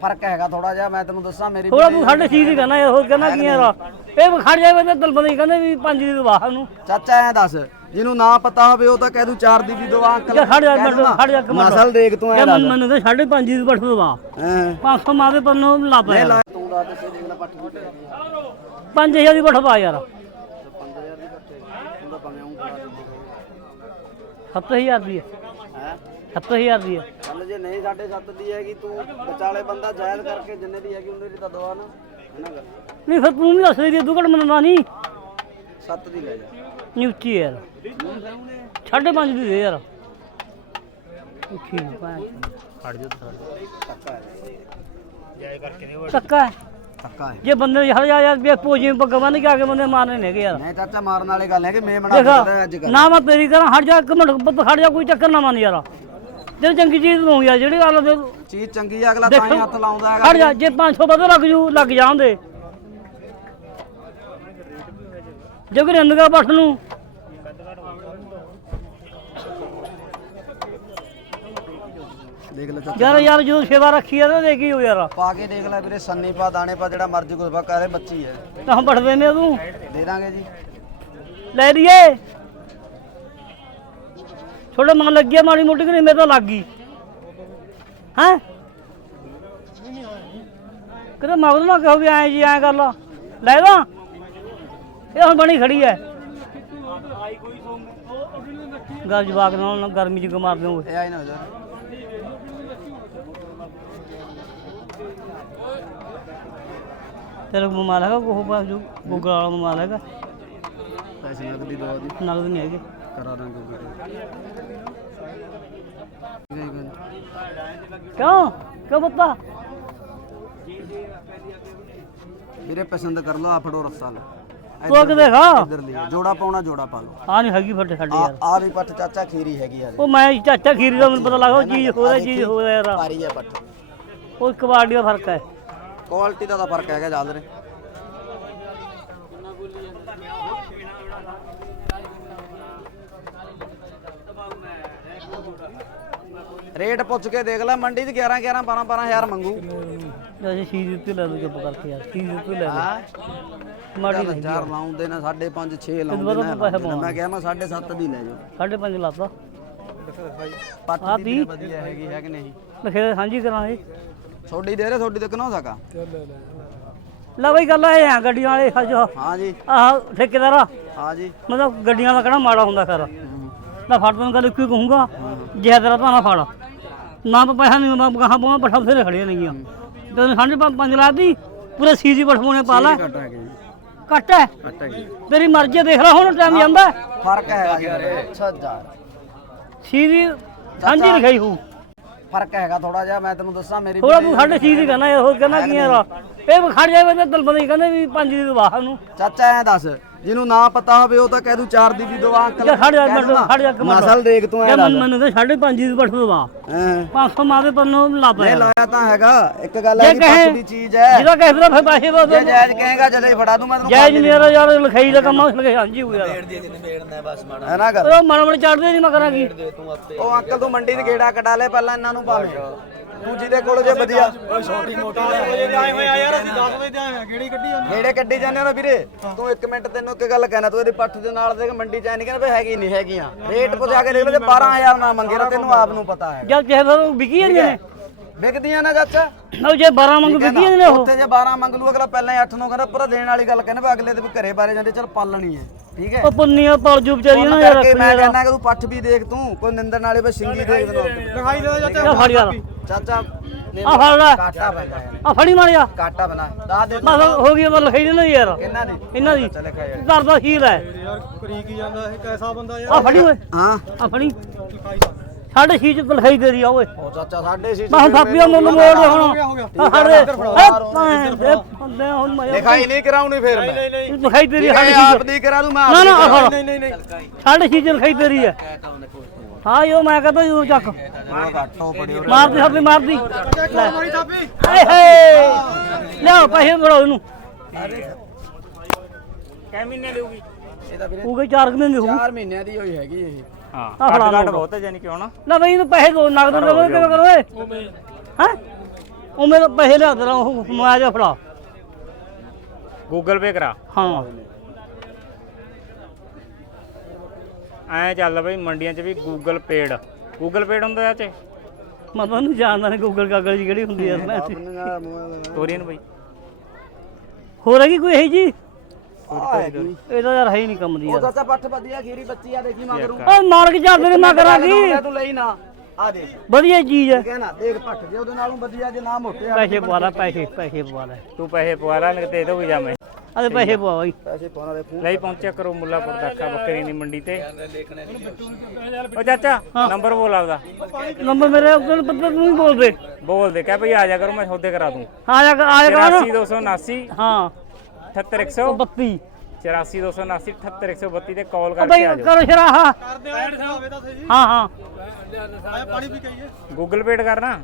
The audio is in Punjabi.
ਫ਼ਰਕ ਹੈਗਾ ਥੋੜਾ ਜਿਹਾ ਮੈਂ ਤੈਨੂੰ ਦੱਸਾਂ ਮੇਰੀ ਥੋੜਾ ਤੂੰ ਸਾਡੇ ਚੀਜ਼ ਹੀ ਕਹਿੰਦਾ ਯਾਰ ਹੋਰ ਕਹਿੰਦਾ ਕੀ ਯਾਰ? ਇਹ ਖੜ ਜਾਵੇ ਤੇ ਦਲ ਬੰਦੇ ਕਹਿੰਦੇ ਵੀ ਪੰਜ ਦੀ ਦਵਾ ਨੂੰ ਚਾਚਾ ਐ ਦੱਸ ਜਿਹਨੂੰ ਨਾ ਪਤਾ ਹੋਵੇ ਉਹ ਤਾਂ ਕਹਿ ਦੂ ਚਾਰ ਦੀ ਵੀ ਦਵਾ ਅੰਕਲ ਖੜ ਜਾ। ਖੜ ਜਾ ਨਸਲ ਦੇਖ ਤੂੰ ਐ ਦੱਸ। ਮਨ ਤਾਂ ਸਾਢੇ ਪੰਜ ਦੀ ਬੱਠ ਦਵਾ। ਹੈਂ। 500 ਮਾਦੇ ਪੰਨੋਂ ਲਾ ਪਿਆ ਲਾ। ਤੂੰ ਦੱਸ ਦੱਸੇ ਦੇਖ ਲੈ ਪੱਠ ਬੁੱਟ 5000 ਦੀ ਬੱਠ ਪਾ ਯਾਰ। 5000 ਦੀ ਪੱਠ ਤੂੰ ਤਾਂ ਭਾਵੇਂ ਉਹ ਬਣਾ ਦੇ 7000 ਦੀ ਹੈ? 7000 ਦੀ ਹੈ। ਚੱਲ ਜੇ ਨਹੀਂ ਸਾਡੇ ਸੱਤ ਦੀ ਹੈਗੀ ਤੂੰ ਵਿਚਾਲੇ ਬੰਦਾ ਜਾਇਜ਼ ਕਰਕੇ ਜਿੰਨੇ ਦੀ ਹੈਗੀ ਉਹਨੇ ਦੀ ਤਾਂ ਦਵਾ ਨਾ। ਇਹਨਾਂ ਗੱਲ ਨਹੀਂ ਫਿਰ ਤੂੰ ਵੀ ਦੱਸ ਰਹੀ ਦੁਕੜ ਮੰਨਦਾ ਨਹੀਂ। ਸੱਤ ਦੀ ਲੈ ਜਾ। ਨਿਉਚੀ ਯਾਰ। ਸਾਢੇ ਪੰਜ ਦੀ ਦੇ ਯਾਰ। ਠੀਕ ਜਾ ਧੱਕਾ ਹੈ। ਟੱਕਾ ਹੈ। ਧੱਕਾ ਹੈ। ਜੇ ਬੰਦੇ ਹਜ਼ਾਰ ਹਜ਼ਾਰ ਰੁਪਏ ਪੋਜੀ ਭਗਵਾਨ ਕੇ ਆਗੇ ਬੰਦੇ ਮਾਰਨੇ ਨੇਗੇ ਯਾਰ। ਨਹੀਂ ਚਾਚਾ ਮਾਰਨ ਵਾਲੀ ਗੱਲ ਹੈ ਕਿ ਮੈਂ ਬਣਾ ਦਿੰਦਾ ਅੱਜ ਦੇਖ ਕੱਲ ਨਾ ਮੈਂ ਤੇਰੀ ਕਰਾਂ ਹਟ ਜਾ ਇੱਕ ਮਿੰਟ ਪੁੱਤ ਖੜ ਜਾ ਕੋਈ ਚੱਕਰ ਨਾ ਮੰਨ ਯਾਰ। ਜੇ ਚੰਗੀ ਚੀਜ਼ ਦਊਂ ਯਾਰ ਜਿਹੜੀ ਗੱਲ ਦੇ ਚੀਜ਼ ਚੰਗੀ ਆ ਅਗਲਾ ਤਾਂ ਹੀ ਹੱਥ ਲਾਉਂਦਾ ਹੈਗਾ। ਖੜ ਜਾ ਜੇ 500 ਵੱਧ ਲੱਗ ਜੂ ਲੱਗ ਜਾਂਦੇ ਜੇ ਕੋਈ ਰੰਦਗਾ ਪੱਠ ਨੂੰ। ਦੇਖ ਲੈ ਚਾਚਾ। ਯਾਰ ਯਾਰ ਜਦੋਂ ਸੇਵਾ ਰੱਖੀ ਆ ਤਾਂ ਦੇਖੀ ਹੋ ਯਾਰ। ਪਾ ਕੇ ਦੇਖ ਲੈ ਵੀਰੇ ਸੰਨੀ ਪਾ ਦਾਣੇ ਪਾ ਜਿਹੜਾ ਮਰਜ਼ੀ ਕੁਝ ਪਾ ਕਰੇ ਬੱਚੀ ਹੈ। ਤਾਂ ਪੱਠ ਦੇਨੇ ਤੂੰ ਦੇ ਦਾਂਗੇ ਜੀ। ਲੈ ਲਈਏ। ਥੋੜਾ ਮਨ ਲੱਗਿਆ ਮਾੜੀ ਮੋਟੀ ਕਿ ਨਹੀਂ? ਮੇਰੇ ਤਾਂ ਲੱਗ ਗਈ। ਹੈ? ਕਿਤੇ ਮਗਰ ਨਾ ਕਹੋ ਵੀ ਐਂ ਜੀ ਐਂ ਕਰ ਲਾ। ਲੈ ਦਾਂ ਇਹ ਹੁਣ ਬਣੀ ਖੜੀ ਐ। ਗੱਲ ਜਵਾਕ ਨਾਲ ਗਰਮੀ ਚ ਮਾਰ ਦਿਓਗੇ ਇਹ ਆਈ ਨਾ ਹੋ ਜਾ। ਤੇਰੇ ਕੋਲ ਮੋਬਾਈਲ ਹੈਗਾ ਕੋਹ ਪਾ ਜੋ ਗੂਗਲ ਵਾਲਾ ਮੋਬਾਈਲ ਹੈਗਾ। ਪੈਸੇ ਨਗਦੀ ਦਵਾ ਦੀ ਨਗਦ ਨਹੀਂ ਹੈਗੇ। ਕਰਾ ਦਾਂਗੇ ਕਿਉਂ? ਕਿਉਂ ਬੱਤਾ ਵੀਰੇ ਪਸੰਦ ਕਰ ਲਓ ਆ ਫੜੋ ਰੱਸਾ ਲਓ ਤੂੰ ਕਿ ਦੇਖਾ? ਇੱਧਰ ਲਈ ਜੋੜਾ ਪਾਉਣਾ ਜੋੜਾ ਪਾ ਲਓ। ਆ ਨਹੀਂ ਹੈਗੀ ਫੱਟੇ ਸਾਡੇ ਯਾਰ। ਆ ਵੀ ਪੱਠ ਚਾਚਾ ਖੀਰੀ ਹੈਗੀ ਯਾਰ ਉਹ ਮੈਂ ਚਾਚਾ ਖੀਰੀ ਦਾ ਮੈਨੂੰ ਪਤਾ ਲੱਗਾ ਉਹ ਚੀਜ਼ ਹੋ ਰਿਹਾ ਚੀਜ਼ ਹੋ ਰਿਹਾ ਯਾਰ। ਪਾਰੀ ਹੈ ਪੱਠ ਉਹ ਕਬਾੜੀ ਦਾ ਫ਼ਰਕ ਹੈ। ਕੁਆਲਿਟੀ ਦਾ ਤਾਂ ਫ਼ਰਕ ਹੈਗਾ ਚੱਲ ਰੇ ਰੇਟ ਪੁੱਛ ਕੇ ਦੇਖ ਲੈ ਮੰਡੀ 'ਚ 11 11 12 12000 ਮੰਗੂ। ਜੇ ਸ਼ੀਰ ਉੱਤੇ ਲੈ ਲਓ ਚੁੱਪ ਕਰਕੇ ਯਾਰ ਸ਼ੀਰ ਉੱਤੇ ਲੈ ਲਓ। ਮਾੜੀ ਨਹੀਂ ਚਾਰ ਲਾਉਂਦੇ ਨੇ 5.5 6 ਬਾਅਦ ਲਾਉਂਦੇ ਨੇ ਮੈਂ ਕਿਹਾ ਮੈਂ 7.5 ਦੀ ਲੈ ਜਾਓ। ਸਾਢੇ ਪੰਜ ਲਾਤਾ। ਵੀ ਵਧੀਆ ਹੈਗੀ ਹੈ ਕਿ ਨਹੀਂ? ਲਖੇ ਸਾਂਝੀ ਕਰਾਂਗੇ। ਛੋਡੀ ਦੇ ਰਹੇ ਛੋਡੀ ਤੇ ਕਿਨੋਂ ਸਕਾ? ਲੈ ਬਈ ਗੱਲ ਇਹ ਆ ਗੱਡੀਆਂ ਵਾਲੇ ਹਜ ਹਾਂ। ਜੀ। ਆਹ ਠੇਕੇਦਾਰਾ ਹਾਂ ਜੀ। ਮਤਲਬ ਗੱਡੀਆਂ ਦਾ ਕਿਹੜਾ ਮਾੜਾ ਹੁੰਦਾ ਖੈਰ। ਮੈਂ ਫੜ ਤੈਨੂੰ ਗੱਲ ਇੱਕੋ ਹੀ ਕਹੂੰਗਾ। ਜੇ ਤੇਰਾ ਤਾਂ ਨਾ ਫੜ। ਨਾ ਤਾਂ ਪੈਸਾ ਨਹੀਂ ਮੈਂ ਕਹਾਂ ਪਾਵਾਂ ਪਠਾ ਬਥੇਰੇ ਖੜੀਆਂ ਨੇਗੀਆਂ। ਤੈਨੂੰ ਸਾਢੇ ਪੰਜ ਪੰਜ ਲਾ ਦੀ ਪੂਰੇ ਸੀਜੀ ਪਠਾਉਣੇ ਪਾ ਲੈ। ਕੱਟ ਹੈ। ਤੇਰੀ ਮਰਜ਼ੀ ਹੈ, ਦੇਖ ਲੈ ਹੁਣ ਟਾਈਮ ਜਾਂਦਾ ਹੈ। ਫ਼ਰਕ ਹੈਗਾ ਯਾਰ 6000 ਸੀਜੀ ਸਾਂਝੀ ਲਿਖਾਈ ਹੂ ਫ਼ਰਕ ਹੈਗਾ ਥੋੜਾ ਜਿਹਾ ਮੈਂ ਤੈਨੂੰ ਦੱਸਾਂ ਮੇਰੀ ਥੋੜਾ ਤੂੰ ਸਾਡੇ ਸੀਜੀ ਕਹਿੰਦਾ ਯਾਰ ਹੋਰ ਕਹਿੰਦਾ ਕੀ ਯਾਰ ਇਹ ਖੜ ਜਾਵੇ ਤੇ ਦਲ ਬੰਦੇ ਕਹਿੰਦੇ ਵੀ ਪੰਜ ਦੀ ਦਵਾ ਨੂੰ। ਚਾਚਾ ਐ ਦੱਸ। ਜਿਹਨੂੰ ਨਾ ਪਤਾ ਹੋਵੇ ਉਹ ਤਾਂ ਕਹਿ ਦੂ ਚਾਰ ਦੀ ਵੀ ਦਵਾ ਅੰਕਲ ਇੱਕ ਨਸਲ ਦੇਖ ਤੂੰ ਐ ਦੱਸ ਮੈਨੂੰ ਤਾਂ ਸਾਢੇ ਪੰਜ ਦੀ ਬੱਠ ਦਵਾ। ਹੈਂ। 500 ਮਾਦੇ ਪੰਨੋਂ ਲਾ ਨਹੀਂ ਪਿਆ। ਲਾਇਆ ਤਾਂ ਹੈਗਾ। ਇੱਕ ਗੱਲ ਹੈ ਜੇ ਕਿ ਪੱਟ ਦੀ ਚੀਜ਼ ਹੈ। ਜਿਹਦਾ ਕਹਿ ਫਿਰ ਫਿਰ ਪੈਸੇ ਦੋ ਜੇ ਜਾਇਜ਼ ਕਹੇਗਾ ਜਦੇ ਫੜਾ ਦੂੰ ਮੈਂ ਤੈਨੂੰ ਜਾਇਜ਼ ਨਹੀਂ ਯਾਰ ਯਾਰ ਲਿਖਾਈ ਦਾ ਕੰਮ ਲਿਖਾਈ ਹਾਂਜੀ ਹੋ ਯਾਰ ਹੈ ਨਾ ਗੱਲ? ਉਹ ਮਨ ਮਨ ਚੜਦੇ ਨਹੀਂ ਮੈਂ ਕਰਾਂ ਕੀ ਉਹ ਅੰਕਲ ਤੂੰ ਮੰਡੀ 'ਚ ਗੇੜਾ ਕਟਾ ਲੈ ਪਹਿਲਾਂ ਇਹਨਾਂ ਨੂੰ ਭਾਵੇਂ ਤੂੰ ਜਿਹਦੇ ਕੋਲ ਜੇ ਵਧੀਆ। ਛੋਟੀ ਮੋਟੀ ਆਏ ਹੋਇਆ ਯਾਰ ਅਸੀਂ 10 ਵਜੇ ਤੇ ਆਏ ਕਿਹੜੀ ਕੱਢੀ ਜਾਂਦੇ ਨੇੜੇ ਕੱਢੀ ਜਾਂਦੇ ਨਾ ਵੀਰੇ? ਤੂੰ ਇੱਕ ਮਿੰਟ ਤੈਨੂੰ ਇੱਕ ਗੱਲ ਕਹਿਣਾ ਤੂੰ ਇਹਦੀ ਪੱਠ ਦੇ ਨਾਲ ਦੇਖ ਮੰਡੀ 'ਚ ਐ ਨਹੀਂ ਕਹਿੰਦਾ ਵੀ ਹੈਗੀ ਨਹੀਂ ਹੈਗੀਆਂ। ਰੇਟ ਪੁੱਛ ਆ ਕੇ ਦੇਖ ਲੈ ਜੇ 12000 ਨਾ ਮੰਗੇ ਤਾਂ ਤੈਨੂੰ ਆਪ ਨੂੰ ਪਤਾ ਹੈ ਜਦ ਕਿਸੇ ਦਾ ਵਿਕੀ ਜਾਂਦੇ ਨੇ। ਵਿਕਦੀਆਂ ਨਾ ਚਾਚਾ ਉਹ ਜੇ 12 ਮੰਗ ਵਿਕੀ ਜਾਂਦੇ ਨੇ ਉਹ। ਉੱਥੇ ਜੇ 12 ਮੰਗ ਲੂ ਅਗਲਾ ਪਹਿਲਾਂ ਹੀ 8 ਨੂੰ ਕਹਿੰਦਾ ਪਰ ਦੇਣ ਵਾਲੀ ਗੱਲ ਕਹਿੰਦੇ ਵੀ ਅਗਲੇ ਦੇ ਵੀ ਘਰੇ ਬਾਰੇ ਜਾਂਦੇ ਚਲ ਪਾਲਣੀ ਹੈ। ਠੀਕ ਹੈ? ਉਹ ਪੁੰਨੀਆਂ ਪਾਲ ਜੂ ਵਿਚਾਰੀ ਨਾ ਯਾਰ ਕਰਕੇ ਮੈਂ ਕਹਿੰਦਾ ਕਿ ਤੂੰ ਪੱਠ ਵੀ ਦੇਖ ਤੂੰ ਕੋਈ ਨਿੰਦਣ ਵਾਲੇ ਬਸ ਸਿੰਗੀ ਦੇਖ ਤੈਨੂੰ ਦਿਖਾਈ ਦੇ ਇਹ ਫੜ ਯਾਰ। ਚਾਚਾ ਆ ਫੜ ਲੈ। ਕਾਟਾ ਪੈਂਦਾ ਯਾਰ ਆ ਫੜੀ ਮਾਰ ਜਾ ਕਾਟਾ ਬਣਾ। ਦਾ ਦੇ ਬਸ ਹੋ ਗਈ ਮੈਂ ਲਿਖਾਈ ਦੇਣਾ ਯਾਰ। ਕਿੰਨਾ ਦੀ। ਇਹਨਾਂ ਦੀ। ਦਰਦਾ ਸ਼ੀਲ ਹੈ। ਯਾਰ ਕਰੀ ਕੀ ਜਾਂਦਾ ਇਹ ਕੈਸਾ ਬੰਦਾ ਯਾਰ। ਆ ਫੜੀ ਓਏ। ਹਾਂ। ਆ ਫੜੀ। ਸਾਡੇ ਸ਼ੀਲ ਚ ਲਿਖਾਈ ਦੇ ਰਹੀ ਆ ਓਏ। ਉਹ ਚਾਚਾ ਸਾਡੇ ਸੀ ਮੈਂ ਥਾਪੀਆ ਮੁੱਲ ਮੋੜ ਦੇ ਹੁਣ। ਹੋ। ਆ ਦੇ ਇਹ ਬੰਦੇ ਹੁਣ ਮੈਂ ਲਿਖਾਈ ਨਹੀਂ ਕਰਾਉਣੀ ਫੇਰ ਮੈਂ। ਲਿਖਾਈ ਦੇ ਰਹੀ ਸਾਡੇ ਹੈ ਸ਼ੀਲ ਆਪ ਦੀ ਕਰਾ ਦੂੰ ਮੈਂ ਨਾ ਨਾ ਆ ਨਹੀਂ ਨਹੀਂ ਨਹੀਂ। ਸਾਡੇ ਸ਼ੀਲ ਚ ਲਿਖਾਈ ਦੇ ਰਹੀ ਹੈ ਹਾਂ ਯੋ ਮੈਂ ਕਹਤਾ ਯੋ ਚੱਕ। ਮਾਰਦੀ ਸਾਡੀ ਮਾਰਦੀ। ਥਾਪੀ ਏ ਹੇ। ਲਿਆਓ ਪੈਸੇ ਫੜਾਓ ਇਹਨੂੰ। ਇਹ ਤਾਂ ਵੀਰੇ ਉਹ ਗਈ 4 ਮਹੀਨੇ ਹੋ 4 ਮਹੀਨਿਆਂ ਦੀ ਹੋਈ ਹੈਗੀ ਇਹ। ਆ ਫੜਾ ਲਓ ਬਹੁਤ ਹੈ ਜਾਨੀ ਕਿਉਂ ਨਾ ਨਾ ਬਈ ਇਹਨੂੰ ਪੈਸੇ ਦੋ ਨਗਦ ਦੇ ਦੋ ਕਿਵੇਂ ਕਰੋ ਏ ਹੈ? ਉਹ ਮੇਰੇ ਪੈਸੇ ਲਿਆ ਦੇ ਉਹ ਮੈਂ ਜਾ ਫੜਾ। ਗੂਗਲ ਪੇ ਕਰਾ। ਹਾਂ। ਐ ਚੱਲ ਬਈ ਮੰਡੀਆਂ 'ਚ ਵੀ ਗੂਗਲ ਪੇਡ ਗੂਗਲ ਪੇਡ ਹੁੰਦਾ ਇਹ 'ਚ? ਮੈਂ ਤਾਂ ਨਹੀਂ ਜਾਣਦਾ ਨਹੀਂ ਗੂਗਲ ਕਾਗਲ ਜੀ ਕਿਹੜੀ ਹੁੰਦੀ ਐ ਤੋਰੀਨ ਬਈ। ਹੋਰ ਹੈਗੀ ਕੋਈ ਇਹ ਜੀ ਇਹ ਤਾਂ ਯਾਰ ਹੈ ਹੀ ਨਹੀਂ ਕੰਮ ਦੀ ਉਹ ਯਾਰ ਚਾਚਾ ਪੱਠ ਵਧੀਆ ਖੀਰੀ ਬੱਚੀ ਆ ਦੇਖੀ ਮਗਰੂ ਓਏ ਮਾਰ ਕੇ ਜਾਂਦੇ ਨੇ ਮੈਂ ਕਰਾਂਗੀ ਤੂੰ ਲਈ ਨਾ। ਆ ਦੇ ਵਧੀਆ ਚੀਜ਼ ਹੈ। ਕਹਿਣਾ ਦੇਖ ਪੱਠ ਜੇ ਉਹਦੇ ਨਾਲੋਂ ਵਧੀਆ ਜੇ ਨਾ ਮੋਟੇ ਆ ਪੈਸੇ ਪਵਾ ਲੈ ਪੈਸੇ ਪੈਸੇ ਪਵਾ ਲੈ। ਤੂੰ ਪੈਸੇ ਪਵਾ ਲੈ ਨਹੀਂ ਤੇ ਦੋ ਵੀ ਜਾਵੇਂ ਅਰੇ ਪੈਸੇ ਪਵਾ ਬਾਈ। ਪੈਸੇ ਪਾਉਣ ਵਾਲੇ ਫੋਨ ਲਈ ਪਹੁੰਚਿਆ ਕਰੋ ਮੁੱਲਾਪੁਰ ਦਾਖਾ ਬੱਕਰੀ ਦੀ ਮੰਡੀ ਤੇ। ਓ ਚਾਚਾ ਨੰਬਰ ਬੋਲ ਆਪਦਾ। ਨੰਬਰ ਮੇਰੇ ਕੋਲ ਪੱਤਰ ਤੂੰ ਹੀ ਬੋਲ ਦੇ। ਬੋਲ ਦੇ ਕਹਿ ਭਈ ਆ ਜਾ ਕਰੋ ਮੈਂ ਸੌਦੇ ਕਰਾ ਦੂੰ। ਆ ਜਾ ਆ ਜਾ ਕਰਾਂ। 84279 ਹਾਂ। 78100 32 84279 78132 ਤੇ ਕਾਲ ਕਰਕੇ ਬਈ ਆ ਜਾਓ। ਕਰੋ ਸ਼ਰਾਹਾ। ਕਰਦੇ ਹਾਂ ਹਾਂ ਆਇਆ ਪਾਣੀ ਵੀ ਕਹੀਏ ਗੂਗਲ ਪੇਡ ਕਰਨਾ।